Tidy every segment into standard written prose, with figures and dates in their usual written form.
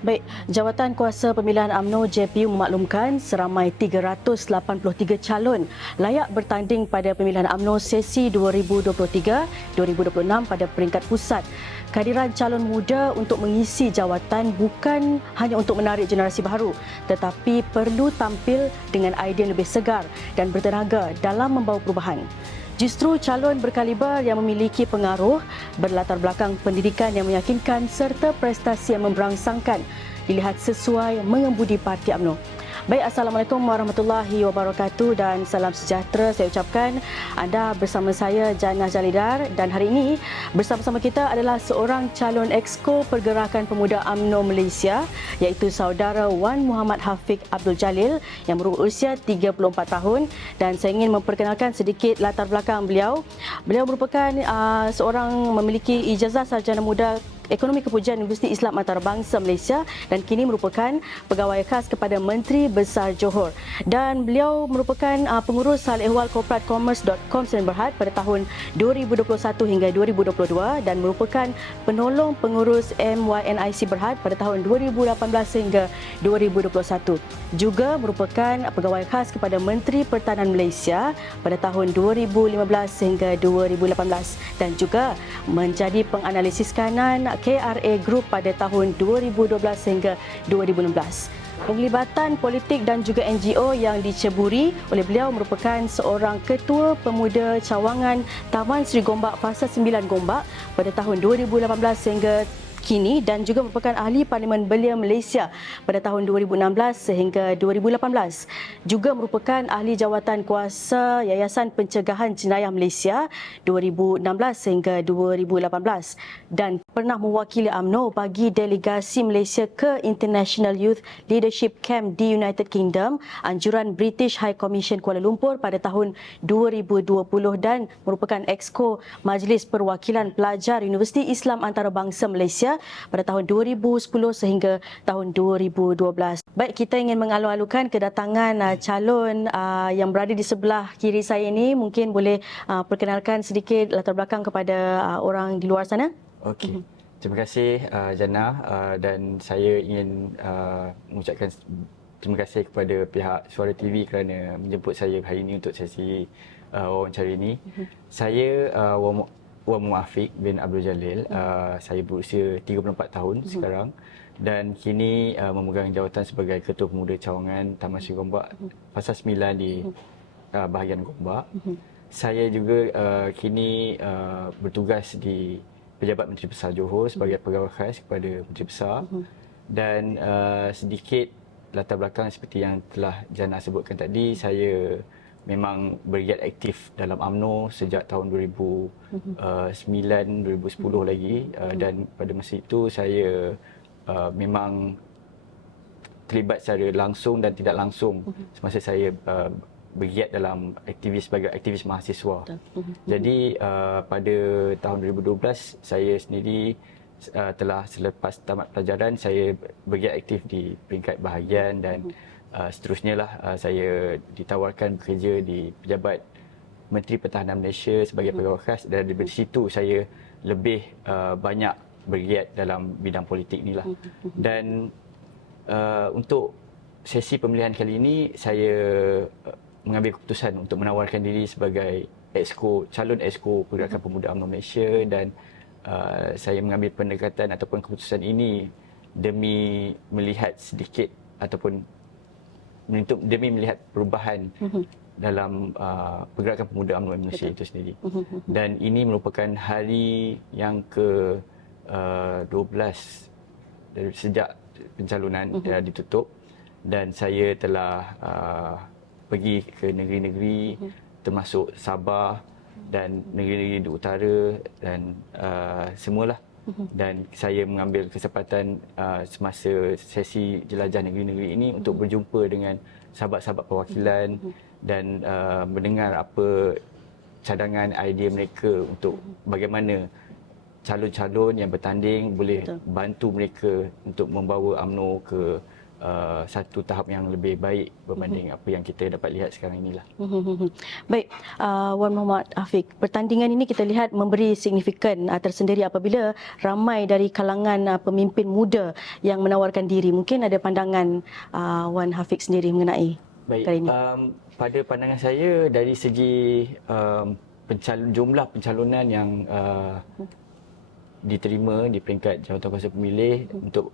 Baik, Jawatan Kuasa Pemilihan UMNO JPU memaklumkan seramai 383 calon layak bertanding pada pemilihan UMNO sesi 2023-2026 pada peringkat pusat. Kehadiran calon muda untuk mengisi jawatan bukan hanya untuk menarik generasi baru, tetapi perlu tampil dengan idea lebih segar dan bertenaga dalam membawa perubahan. Justru calon berkaliber yang memiliki pengaruh, berlatar belakang pendidikan yang meyakinkan serta prestasi yang memberangsangkan dilihat sesuai mengemudi parti UMNO. Baik, Assalamualaikum warahmatullahi wabarakatuh dan salam sejahtera saya ucapkan. Anda bersama saya Jannah Jalidar dan hari ini bersama-sama kita adalah seorang calon Exco Pergerakan Pemuda UMNO Malaysia iaitu saudara Wan Muhammad Hafiq Abdul Jalil yang berusia 34 tahun dan saya ingin memperkenalkan sedikit latar belakang beliau. Beliau merupakan seorang memiliki ijazah sarjana muda Ekonomi Kepujian Universiti Islam Antarabangsa Malaysia dan kini merupakan pegawai khas kepada Menteri Besar Johor. Dan beliau merupakan pengurus hal ehwal korporat commerce.com Sdn Bhd pada tahun 2021 hingga 2022 dan merupakan penolong pengurus MYNIC Berhad pada tahun 2018 hingga 2021. Juga merupakan pegawai khas kepada Menteri Pertahanan Malaysia pada tahun 2015 hingga 2018 dan juga menjadi penganalisis kanan KRA Group pada tahun 2012 hingga 2016. Penglibatan politik dan juga NGO yang diceburi oleh beliau merupakan seorang Ketua Pemuda Cawangan Taman Seri Gombak Fasa 9 Gombak pada tahun 2018 hingga kini dan juga merupakan ahli Parlimen Belia Malaysia pada tahun 2016 sehingga 2018. Juga merupakan ahli jawatan kuasa Yayasan Pencegahan Jenayah Malaysia 2016 hingga 2018 dan pernah mewakili UMNO bagi delegasi Malaysia ke International Youth Leadership Camp di United Kingdom, anjuran British High Commission Kuala Lumpur pada tahun 2020 dan merupakan Exco Majlis Perwakilan Pelajar Universiti Islam Antarabangsa Malaysia pada tahun 2010 sehingga tahun 2012. Baik, kita ingin mengalu-alukan kedatangan calon yang berada di sebelah kiri saya ini. Mungkin boleh perkenalkan sedikit latar belakang kepada orang di luar sana. Okey. Terima kasih Jannah dan saya ingin mengucapkan terima kasih kepada pihak Suara TV kerana menjemput saya hari ini untuk sesi wawancara ini. Saya Wan Muhammad Hafiq bin Abdul Jalil. Saya berusia 34 tahun sekarang dan kini memegang jawatan sebagai Ketua Pemuda Cawangan Taman Seri Gombak Fasa 9 di bahagian Gombak. Saya juga kini bertugas di Pejabat Menteri Besar Johor sebagai pegawai khas kepada Menteri Besar dan sedikit latar belakang seperti yang telah Jannah sebutkan tadi, saya memang bergiat aktif dalam UMNO sejak tahun 2009 2010 lagi dan pada masa itu saya memang terlibat secara langsung dan tidak langsung semasa saya bergiat dalam sebagai aktivis mahasiswa. Jadi pada tahun 2012 saya sendiri telah selepas tamat pelajaran saya bergiat aktif di peringkat bahagian dan seterusnya lah saya ditawarkan bekerja di Pejabat Menteri Pertahanan Malaysia sebagai pegawai khas dan dari situ saya lebih banyak bergiat dalam bidang politik inilah. Dan untuk sesi pemilihan kali ini saya mengambil keputusan untuk menawarkan diri sebagai calon Exco Pergerakan Pemuda UMNO Malaysia dan saya mengambil pendekatan ataupun keputusan ini demi melihat sedikit ataupun demi melihat perubahan dalam Pergerakan Pemuda UMNO Malaysia itu sendiri. Dan ini merupakan hari yang ke-12 sejak pencalonan ditutup dan saya telah pergi ke negeri-negeri termasuk Sabah dan negeri-negeri di utara dan semualah. Dan saya mengambil kesempatan semasa sesi jelajah negeri-negeri ini untuk berjumpa dengan sahabat-sahabat perwakilan dan mendengar apa cadangan idea mereka untuk bagaimana calon-calon yang bertanding boleh bantu mereka untuk membawa UMNO ke satu tahap yang lebih baik berbanding apa yang kita dapat lihat sekarang inilah. Baik, Wan Muhammad Afiq, pertandingan ini kita lihat memberi signifikan tersendiri apabila ramai dari kalangan pemimpin muda yang menawarkan diri. Mungkin ada pandangan Wan Afiq sendiri mengenai Baik, kali ini. pada pandangan saya dari segi jumlah pencalonan yang diterima di peringkat Jawatankuasa Pemilih untuk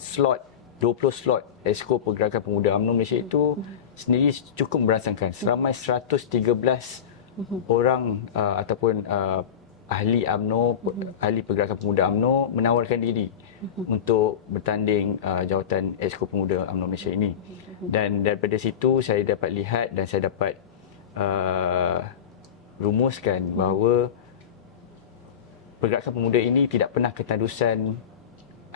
slot 20 slot Exco Pergerakan Pemuda UMNO Malaysia itu sendiri cukup merangsangkan. Seramai 113 orang ataupun ahli UMNO, ahli Pergerakan Pemuda UMNO menawarkan diri untuk bertanding jawatan Exco Pemuda UMNO Malaysia ini. Dan daripada situ saya dapat lihat dan saya dapat rumuskan bahawa Pergerakan Pemuda ini tidak pernah ketandusan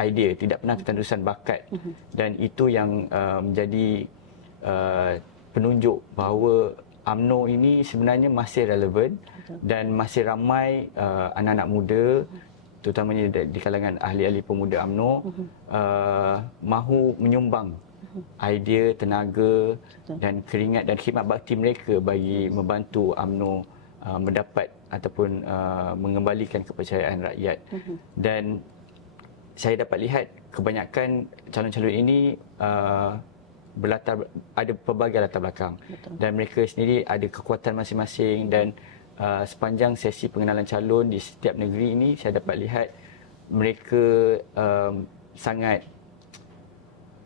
idea, tidak pernah ketandusan bakat, dan itu yang menjadi penunjuk bahawa UMNO ini sebenarnya masih relevan dan masih ramai anak-anak muda, terutamanya di kalangan ahli-ahli pemuda UMNO, mahu menyumbang idea, tenaga dan keringat dan khidmat bakti mereka bagi membantu UMNO mendapat ataupun mengembalikan kepercayaan rakyat. Dan saya dapat lihat kebanyakan calon-calon ini ada pelbagai latar belakang. Dan mereka sendiri ada kekuatan masing-masing, dan sepanjang sesi pengenalan calon di setiap negeri ini saya dapat lihat mereka sangat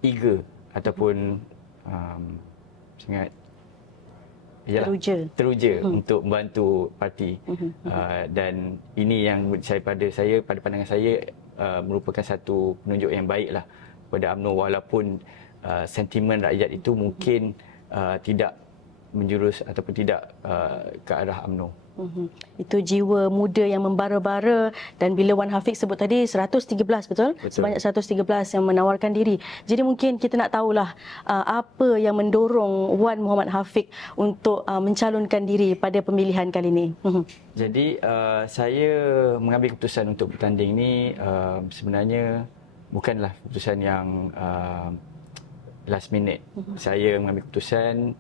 eager ataupun sangat teruja untuk membantu parti. Dan ini yang pada pandangan saya merupakan satu penunjuk yang baiklah kepada UMNO, walaupun sentimen rakyat itu mungkin tidak menjurus ataupun tidak ke arah UMNO. Itu jiwa muda yang membara-bara, dan bila Wan Afiq sebut tadi 113, betul? Sebanyak 113 yang menawarkan diri. Jadi mungkin kita nak tahulah apa yang mendorong Wan Muhammad Afiq untuk mencalonkan diri pada pemilihan kali ini. Jadi saya mengambil keputusan untuk bertanding ini sebenarnya bukanlah keputusan yang last minute. Saya mengambil keputusan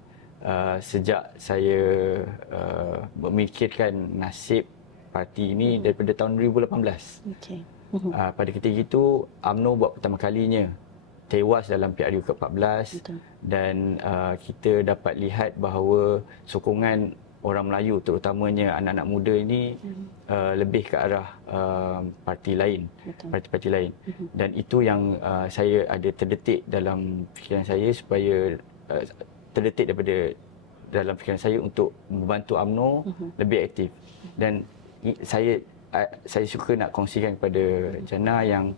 sejak saya memikirkan nasib parti ini daripada tahun 2018. Okay. Pada ketika itu UMNO buat pertama kalinya tewas dalam PRU ke-14. Dan kita dapat lihat bahawa sokongan orang Melayu, terutamanya anak-anak muda ini lebih ke arah parti lain, parti-parti lain. Dan itu yang saya ada terdetik dalam fikiran saya, supaya terdetik daripada dalam fikiran saya untuk membantu UMNO lebih aktif. Dan saya suka nak kongsikan kepada Jannah yang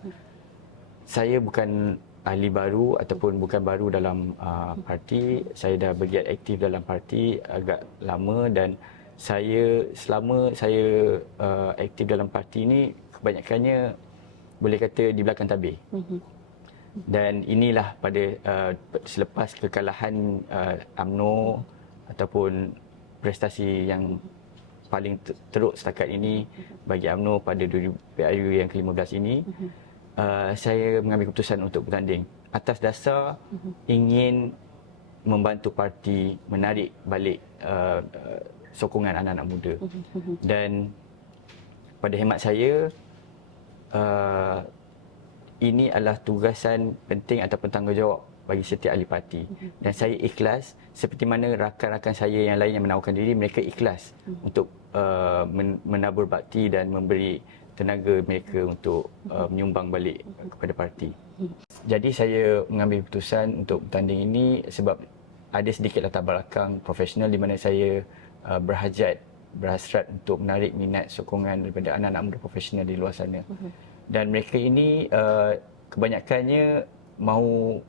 saya bukan ahli baru ataupun bukan baru dalam parti. Saya dah bergiat aktif dalam parti agak lama, dan selama saya aktif dalam parti ini kebanyakannya boleh kata di belakang tabir. Dan inilah pada selepas kekalahan UMNO ataupun prestasi yang paling teruk setakat ini bagi UMNO pada PRU yang ke-15 ini, saya mengambil keputusan untuk bertanding atas dasar ingin membantu parti menarik balik sokongan anak-anak muda. Dan pada hemat saya, ini adalah tugasan penting ataupun tanggungjawab bagi setiap ahli parti. Dan saya ikhlas, seperti mana rakan-rakan saya yang lain yang menawarkan diri, mereka ikhlas untuk menabur bakti dan memberi tenaga mereka untuk menyumbang balik kepada parti. Jadi saya mengambil keputusan untuk bertanding ini sebab ada sedikit latar belakang profesional di mana saya berhasrat untuk menarik minat sokongan daripada anak-anak muda profesional di luar sana. Dan mereka ini kebanyakannya mahu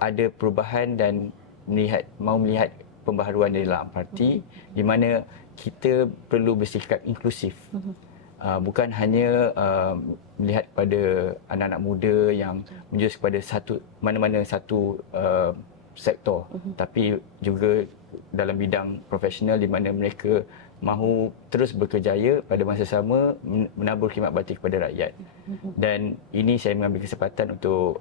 ada perubahan dan mahu melihat pembaharuan di dalam parti, di mana kita perlu bersikap inklusif. Bukan hanya melihat kepada anak-anak muda yang menjurus kepada mana-mana satu sektor, tapi juga dalam bidang profesional di mana mereka mahu terus berkerjaya pada masa sama menabur khidmat bakti kepada rakyat. Dan ini saya mengambil kesempatan untuk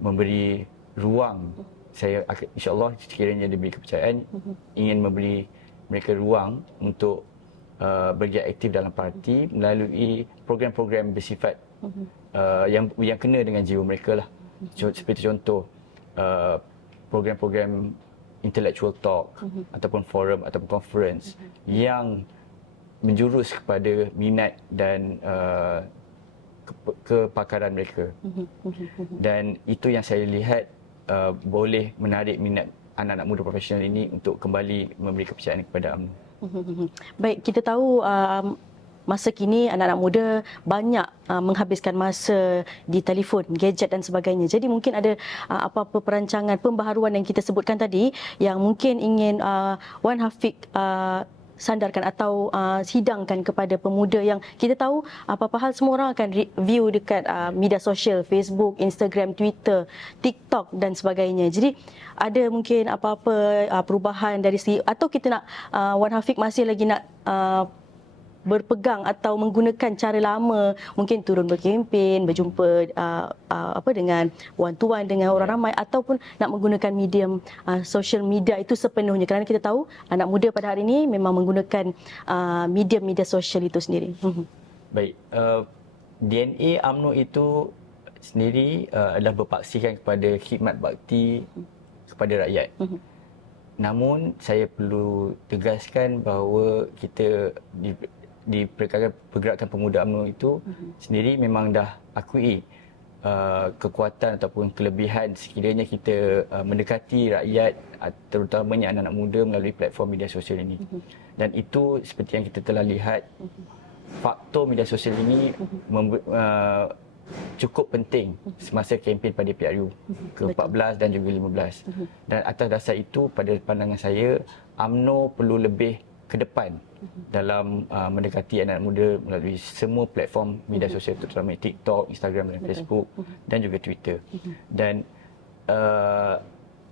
memberi ruang. Saya insya-Allah sekiranya diberi kepercayaan, ingin memberi mereka ruang untuk bergiat aktif dalam parti melalui program-program bersifat yang kena dengan jiwa mereka lah. Seperti contoh program-program intellectual talk ataupun forum ataupun conference yang menjurus kepada minat dan kepakaran mereka. Dan itu yang saya lihat boleh menarik minat anak-anak muda profesional ini untuk kembali memberi kepercayaan kepada UMNO. Baik, kita tahu masa kini anak-anak muda banyak menghabiskan masa di telefon, gadget dan sebagainya. Jadi mungkin ada apa-apa perancangan pembaharuan yang kita sebutkan tadi yang mungkin ingin Wan Hafiq sandarkan atau sidangkan kepada pemuda yang kita tahu apa-apa hal semua orang akan view dekat media sosial, Facebook, Instagram, Twitter, TikTok dan sebagainya. Jadi ada mungkin apa-apa perubahan dari segi atau kita nak Wan Hafiq masih lagi nak berpegang atau menggunakan cara lama, mungkin turun berkempen, berjumpa dengan wan-tuan dengan orang ramai, ataupun nak menggunakan medium social media itu sepenuhnya, kerana kita tahu anak muda pada hari ini memang menggunakan medium media sosial itu sendiri. Baik, DNA UMNO itu sendiri adalah berpaksikan kepada khidmat bakti kepada rakyat. Namun saya perlu tegaskan bahawa kita di pergerakan pemuda UMNO itu sendiri memang dah akui kekuatan ataupun kelebihan sekiranya kita mendekati rakyat, terutamanya anak-anak muda melalui platform media sosial ini. Dan itu seperti yang kita telah lihat, faktor media sosial ini cukup penting semasa kempen pada PRU ke-14 dan juga 15. Dan atas dasar itu, pada pandangan saya, UMNO perlu lebih ke depan dalam mendekati anak muda melalui semua platform media sosial, terutama TikTok, Instagram dan Facebook dan juga Twitter. Dan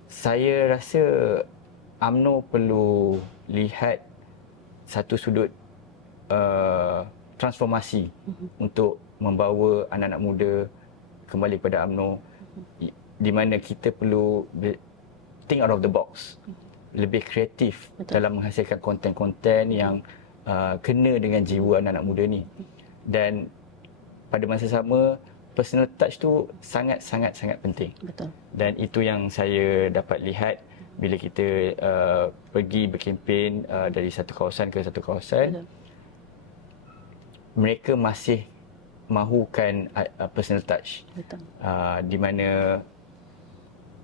saya rasa UMNO perlu lihat satu sudut transformasi untuk membawa anak-anak muda kembali kepada UMNO, di mana kita perlu think out of the box, lebih kreatif dalam menghasilkan konten-konten yang kena dengan jiwa anak-anak muda ni. Dan pada masa sama, personal touch tu sangat-sangat penting. Betul. Dan itu yang saya dapat lihat bila kita pergi berkempen dari satu kawasan ke satu kawasan. Mereka masih mahukan personal touch. Betul. Di mana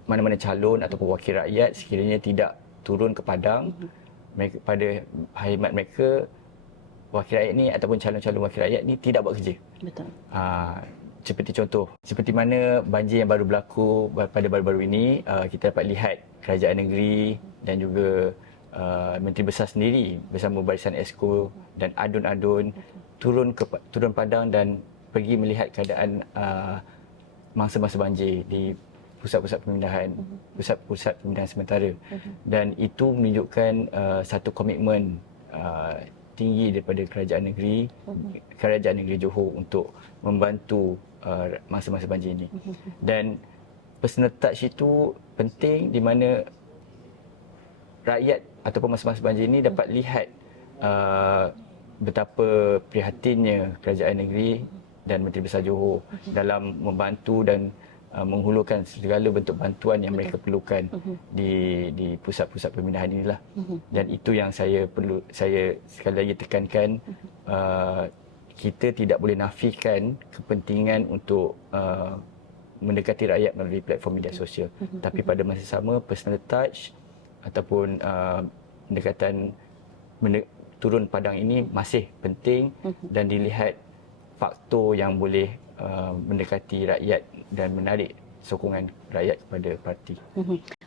mana-mana calon ataupun wakil rakyat sekiranya tidak turun ke padang, mereka, pada khidmat mereka, wakil rakyat ni ataupun calon-calon wakil rakyat ni tidak buat kerja. Betul. Seperti contoh, seperti mana banjir yang baru berlaku pada baru-baru ini, kita dapat lihat kerajaan negeri dan juga Menteri Besar sendiri bersama Barisan Esko dan adun-adun turun padang dan pergi melihat keadaan masa-masa banjir di pusat-pusat pemindahan, pusat-pusat pemindahan sementara. Dan itu menunjukkan satu komitmen tinggi daripada kerajaan negeri Johor untuk membantu masa-masa banjir ini. Dan personal touch itu penting di mana rakyat ataupun masa-masa banjir ini dapat lihat betapa prihatinnya kerajaan negeri dan Menteri Besar Johor dalam membantu dan menghulurkan segala bentuk bantuan yang mereka perlukan di pusat-pusat pemindahan inilah. Dan itu yang saya sekali lagi tekankan, kita tidak boleh nafikan kepentingan untuk mendekati rakyat melalui platform media sosial. Tapi pada masa sama, personal touch ataupun pendekatan turun padang ini masih penting dan dilihat faktor yang boleh mendekati rakyat dan menarik sokongan rakyat kepada parti.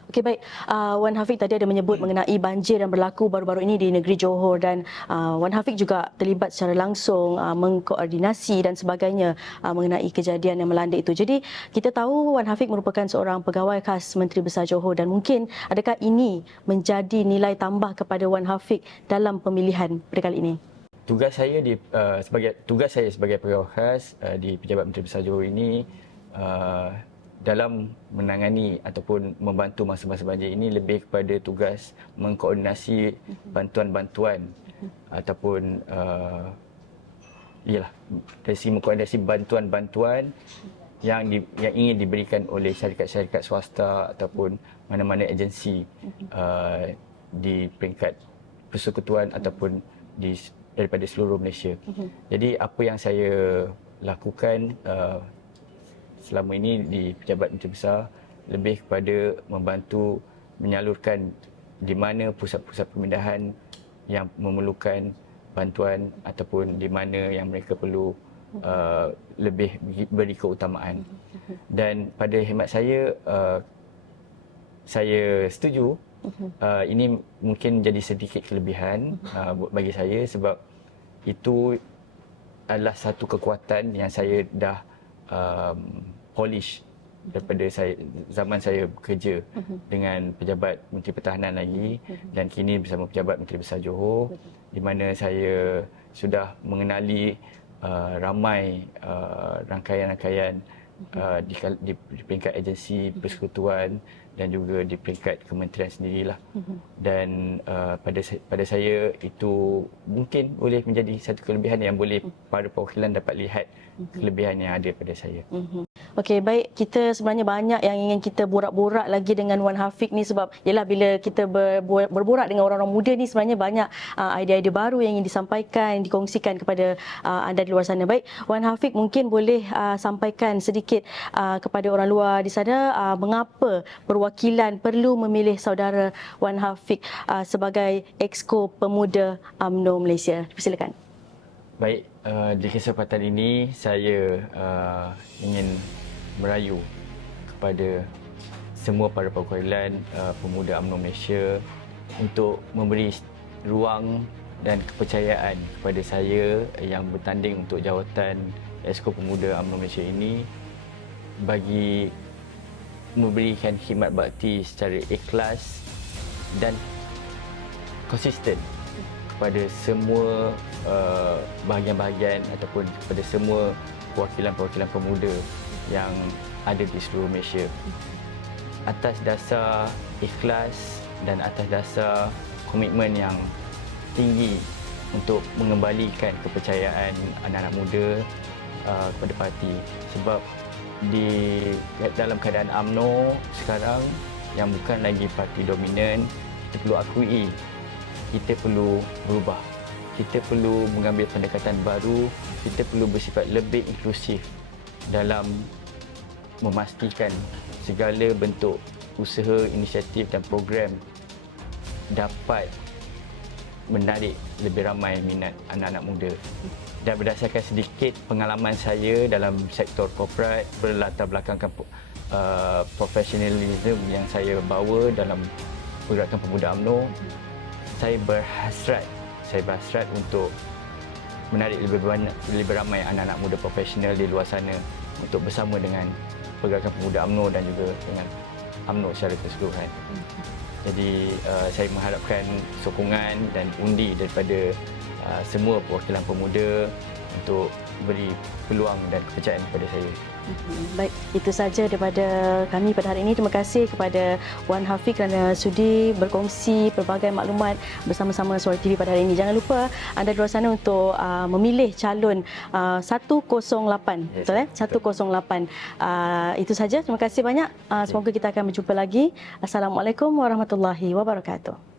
Okey, baik. Wan Hafiq tadi ada menyebut mengenai banjir yang berlaku baru-baru ini di negeri Johor, dan Wan Hafiq juga terlibat secara langsung mengkoordinasi dan sebagainya mengenai kejadian yang melanda itu. Jadi kita tahu Wan Hafiq merupakan seorang pegawai khas Menteri Besar Johor, dan mungkin adakah ini menjadi nilai tambah kepada Wan Hafiq dalam pemilihan pada kali ini? Tugas saya sebagai pegawai khas di Pejabat Menteri Besar Johor ini dalam menangani ataupun membantu masa-masa banjir ini lebih kepada tugas mengkoordinasi bantuan-bantuan ataupun ialah dari segi mengkoordinasi bantuan-bantuan yang ingin diberikan oleh syarikat-syarikat swasta ataupun mana-mana agensi di peringkat persekutuan ataupun daripada seluruh Malaysia. Jadi apa yang saya lakukan selama ini di Pejabat Menteri Besar lebih kepada membantu menyalurkan di mana pusat-pusat pemindahan yang memerlukan bantuan ataupun di mana yang mereka perlu lebih beri keutamaan. Dan pada khidmat saya setuju ini mungkin jadi sedikit kelebihan bagi saya sebab itu adalah satu kekuatan yang saya dah polish daripada zaman saya bekerja dengan Pejabat Menteri Pertahanan lagi dan kini bersama Pejabat Menteri Besar Johor, di mana saya sudah mengenali ramai rangkaian-rangkaian di peringkat agensi persekutuan dan juga di peringkat kementerian sendirilah. Dan pada saya itu mungkin boleh menjadi satu kelebihan yang boleh para perwakilan dapat lihat kelebihan yang ada pada saya. Okey, baik. Kita sebenarnya banyak yang ingin kita borak-borak lagi dengan Wan Hafiq ni sebab yalah bila kita berborak dengan orang-orang muda ni sebenarnya banyak idea-idea baru yang ingin disampaikan, dikongsikan kepada anda di luar sana. Baik, Wan Hafiq mungkin boleh sampaikan sedikit kepada orang luar di sana mengapa perwakilan perlu memilih saudara Wan Hafiq sebagai Exco Pemuda UMNO Malaysia. Silakan. Baik, di kesempatan ini saya ingin merayu kepada semua para perwakilan pemuda UMNO Malaysia untuk memberi ruang dan kepercayaan kepada saya yang bertanding untuk jawatan Exco Pemuda UMNO Malaysia ini bagi memberikan khidmat bakti secara ikhlas dan konsisten kepada semua bahagian-bahagian ataupun kepada semua perwakilan-perwakilan pemuda yang ada di seluruh Malaysia. Atas dasar ikhlas dan atas dasar komitmen yang tinggi untuk mengembalikan kepercayaan anak-anak muda kepada parti. Sebab dalam keadaan UMNO sekarang yang bukan lagi parti dominan, kita perlu akui kita perlu berubah. Kita perlu mengambil pendekatan baru, kita perlu bersifat lebih inklusif dalam memastikan segala bentuk usaha, inisiatif dan program dapat menarik lebih ramai minat anak-anak muda. Dan berdasarkan sedikit pengalaman saya dalam sektor korporat, berlatar belakangkan profesionalism yang saya bawa dalam pergerakan pemuda UMNO, saya berhasrat untuk menarik lebih ramai anak-anak muda profesional di luar sana untuk bersama dengan pergerakan pemuda UMNO dan juga dengan UMNO secara keseluruhan. Jadi saya mengharapkan sokongan dan undi daripada semua perwakilan pemuda untuk beri peluang dan kepercayaan kepada saya. Baik, itu saja daripada kami pada hari ini. Terima kasih kepada Wan Hafiq kerana sudi berkongsi pelbagai maklumat bersama-sama Suara TV pada hari ini. Jangan lupa anda di luar sana untuk memilih calon 108. Yes, betul 108. Itu saja. Terima kasih banyak. Semoga kita akan berjumpa lagi. Assalamualaikum warahmatullahi wabarakatuh.